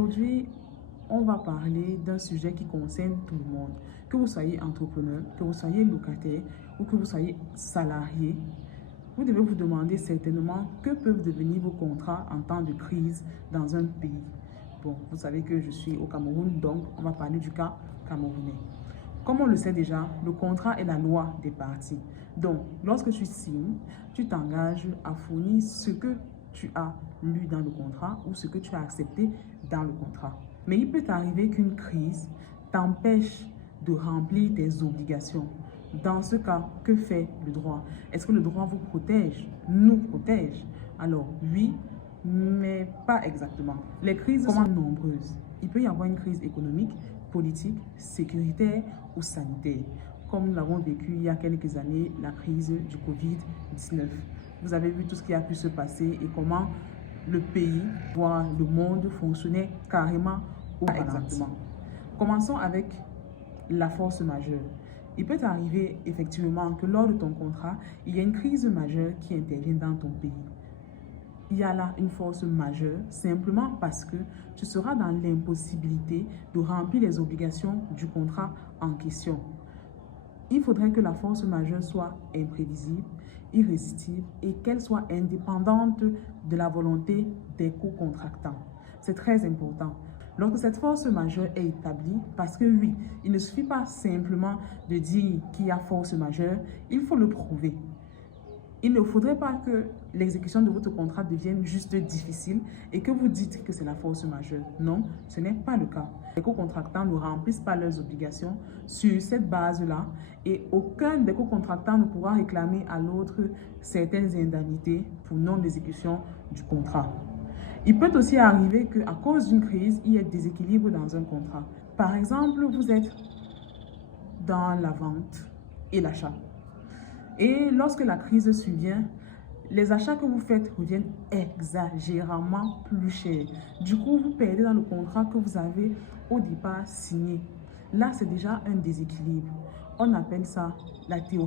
Aujourd'hui, on va parler d'un sujet qui concerne tout le monde. Que vous soyez entrepreneur, que vous soyez locataire ou que vous soyez salarié, vous devez vous demander certainement que peuvent devenir vos contrats en temps de crise dans un pays. Bon, vous savez que je suis au Cameroun, donc on va parler du cas camerounais. Comme on le sait déjà, le contrat est la loi des parties. Donc, lorsque tu signes, tu t'engages à fournir ce que tu as lu dans le contrat ou ce que tu as accepté dans le contrat. Mais il peut t'arriver qu'une crise t'empêche de remplir tes obligations. Dans ce cas, que fait le droit? Est-ce que le droit vous protège, nous protège? Alors oui, mais pas exactement. Les crises sont nombreuses. Il peut y avoir une crise économique, politique, sécuritaire ou sanitaire. Comme nous l'avons vécu il y a quelques années, la crise du Covid-19. Vous avez vu tout ce qui a pu se passer et comment le pays, voire le monde, fonctionnait carrément au ralenti. Exactement. Commençons avec la force majeure. Il peut arriver effectivement que lors de ton contrat, il y a une crise majeure qui intervient dans ton pays. Il y a là une force majeure simplement parce que tu seras dans l'impossibilité de remplir les obligations du contrat en question. Il faudrait que la force majeure soit imprévisible, irrésistible et qu'elle soit indépendante de la volonté des co-contractants. C'est très important. Lorsque cette force majeure est établie, parce que oui, il ne suffit pas simplement de dire qu'il y a force majeure, il faut le prouver. Il ne faudrait pas que l'exécution de votre contrat devienne juste difficile et que vous dites que c'est la force majeure. Non, ce n'est pas le cas. Les co-contractants ne remplissent pas leurs obligations sur cette base-là et aucun des co-contractants ne pourra réclamer à l'autre certaines indemnités pour non-exécution du contrat. Il peut aussi arriver qu'à cause d'une crise, il y ait déséquilibre dans un contrat. Par exemple, vous êtes dans la vente et l'achat. Et lorsque la crise survient, les achats que vous faites reviennent exagérément plus chers. Du coup, vous perdez dans le contrat que vous avez au départ signé. Là, c'est déjà un déséquilibre. On appelle ça la théorie.